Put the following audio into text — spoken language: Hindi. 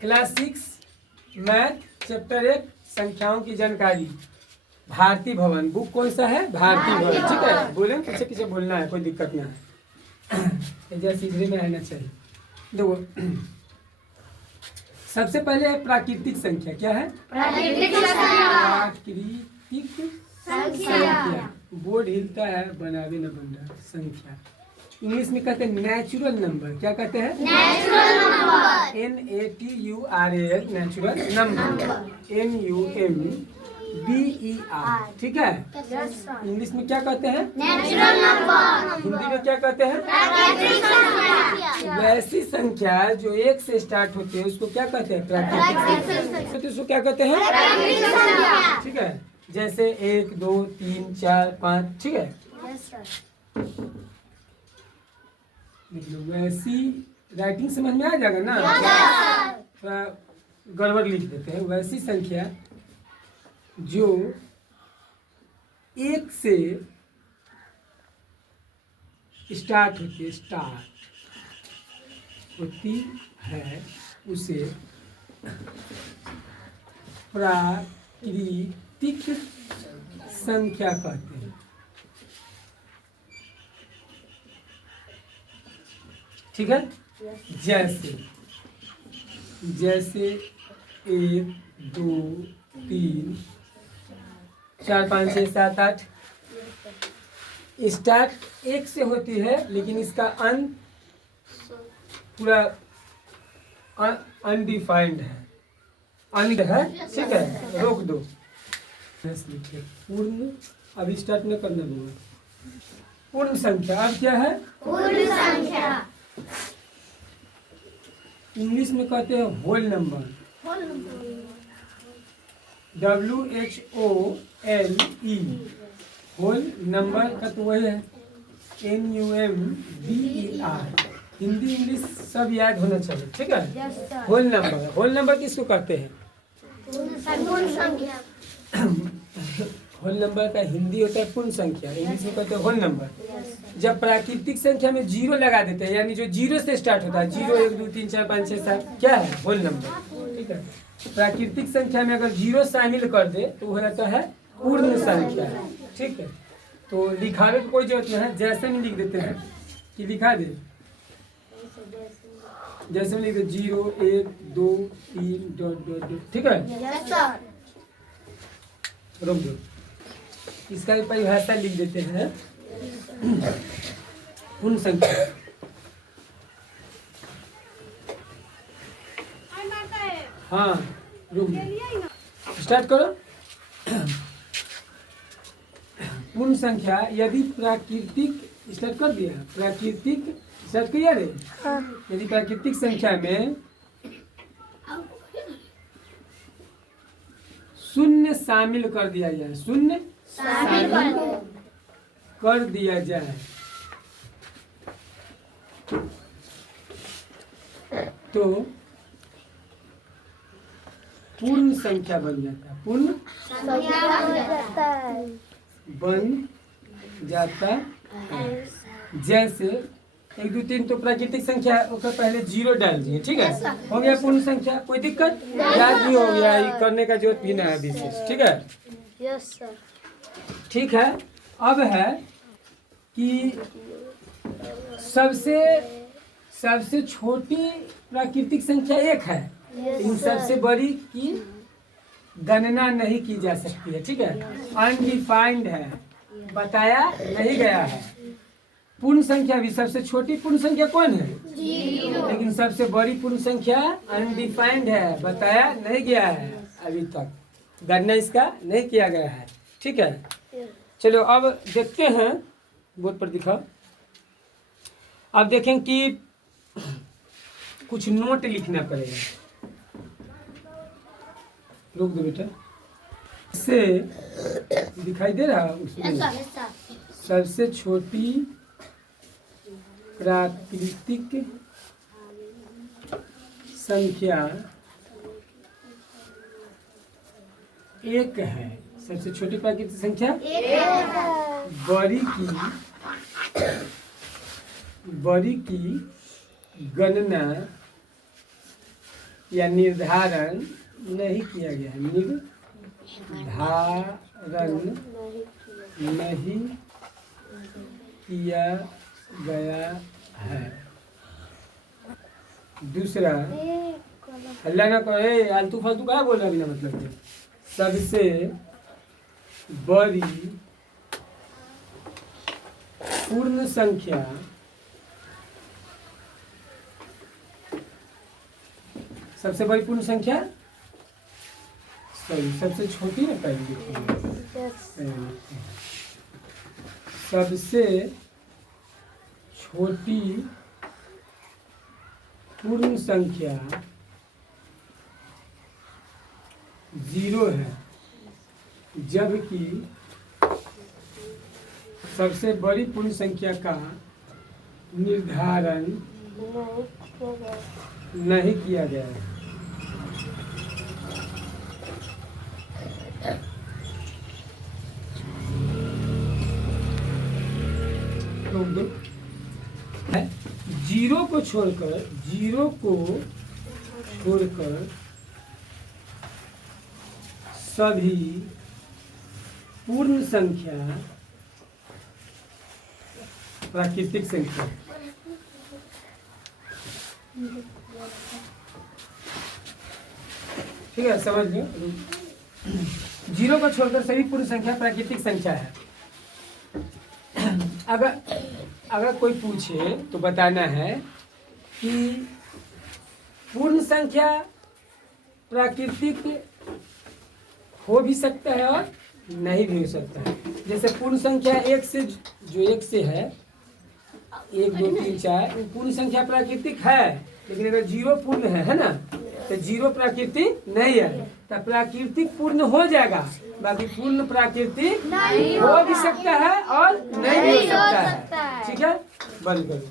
क्लास 6 मैथ चैप्टर 1 संख्याओं की जानकारी। भारती भवन बुक कौन सा है? भारती भवन। ठीक है, बोले पीछे पीछे बोलना है, कोई दिक्कत ना है। जैसे सीधे में रहना चाहिए। देखो, सबसे पहले है प्राकृतिक संख्या। क्या है? प्राकृतिक संख्या। प्राकृतिक संख्या। बोर्ड हिलता है, बनावे न बन रहा। संख्या इंग्लिश में कहते हैं नेचुरल नंबर। क्या कहते हैं? Natural number. NATURAL natural number. NUMBER। ठीक है, इंग्लिश में क्या कहते हैं? Natural number. हिंदी में क्या कहते हैं? प्राकृतिक संख्या। वैसी संख्या जो 1 से स्टार्ट होती है उसको क्या कहते हैं? प्राकृतिक संख्या। तो उसको क्या कहते हैं? प्राकृतिक संख्या। ठीक है, जैसे 1 2 3 4 5। ठीक है, मतलब वैसी राइटिंग समझ में आ जाएगा ना? थोड़ा गड़बड़ लिख देते हैं। वैसी संख्या जो 1 से स्टार्ट होती है उसे प्राकृतिक संख्या कहते हैं। ठीक है, जैसे 1 2 3 4 5 6 7 8 स्टार्ट 1 से होती है, लेकिन इसका अंत पूरा अनडिफाइंड है, अंध है। ठीक है, रोक दो। पूर्ण अभी स्टार्ट न करना होगा। पूर्ण संख्या अब क्या है? पूर्ण संख्या। इंग्लिश में कहते हैं whole number. WHOLE। Whole number का तो वही है NUMBER। हिंदी इंग्लिश सब याद होना चाहिए। ठीक है, होल नंबर। होल नंबर किसको कहते हैं? पूर्ण संख्या। होल नंबर का हिंदी होता है पूर्ण संख्या, इंग्लिश में कहते हैं होल नंबर। जब प्राकृतिक संख्या में 0 लगा देते हैं, यानी जो 0 से स्टार्ट होता है, 0 1 2 3 4 5 6 7, क्या है? Whole number. ठीक है, प्राकृतिक संख्या में अगर 0 शामिल कर दे तो हो जाता है पूर्ण संख्या। ठीक है, तो लिखाने की कोई जरूरत नहीं है, जैसे में लिख देते हैं कि लिखा दे, जैसे में लिख दे 0 1 2 3 डॉट डॉट डॉट। ठीक है, रुक दो, इसका भी परिभाषा लिख देते हैं। पूर्ण संख्या हाँ, रुक दो, स्टार्ट करो। पूर्ण संख्या यदि प्राकृतिक स्टार्ट कर दिया, प्राकृतिक स्टार्ट किया रे। यदि प्राकृतिक संख्या में 0 शामिल कर दिया जाए, 0 शामिल कर दिया जाए तो पूर्ण संख्या बन जाता है। पूर्ण बन जाता है। जैसे 1 2 3 तो प्राकृतिक संख्या है, उसका पहले 0 डाल दिए। ठीक है, हो गया पूर्ण संख्या। कोई दिक्कत? याद भी हो गया, ये करने का जरूरत भी ना है विशेष। ठीक है, यस सर। ठीक है, अब है कि सबसे छोटी प्राकृतिक संख्या 1 है, लेकिन सबसे बड़ी की गणना नहीं की जा सकती है। ठीक है, अनडिफाइंड है, बताया नहीं गया है। पूर्ण संख्या भी सबसे छोटी पूर्ण संख्या कौन है? 0। लेकिन सबसे बड़ी पूर्ण संख्या अनडिफाइंड है, बताया नहीं गया है, अभी तक गणना इसका नहीं किया गया है। ठीक है, चलो अब देखते हैं, बोर्ड पर दिखाओ। अब देखें कि कुछ नोट लिखना पड़ेगा। रुक दो बेटा, से दिखाई दे रहा उसमें सबसे छोटी प्राकृतिक संख्या 1 है। सबसे छोटी प्राकृतिक संख्या बड़ी की गणना या निर्धारण नहीं किया गया है। निर्धारण नहीं किया गया है। दूसरा, अल्लाह ना कहे आलतू फालतू क्या बोल रहा बिना मतलब के। सबसे बड़ी पूर्ण संख्या सबसे बड़ी पूर्ण संख्या सॉरी सबसे छोटी ना पहले सबसे छोटी पूर्ण संख्या 0 है, जबकि सबसे बड़ी पूर्ण संख्या का निर्धारण नहीं किया गया है। है 0 को छोड़कर सभी पूर्ण संख्या प्राकृतिक संख्या ठीक है, समझ लो। 0 को छोड़कर सभी पूर्ण संख्या प्राकृतिक संख्या है। अगर कोई पूछे तो बताना है कि पूर्ण संख्या प्राकृतिक हो भी सकता है और नहीं भी हो सकता है। जैसे पूर्ण संख्या 1 से जो 1 से है 1 2 3 4 पूर्ण संख्या प्राकृतिक है, लेकिन अगर 0 पूर्ण है ना, तो 0 प्राकृतिक नहीं है, तो प्राकृतिक पूर्ण हो जाएगा, बाकी पूर्ण प्राकृतिक हो भी सकता है और नहीं भी हो सकता है। ठीक है, बंद करो।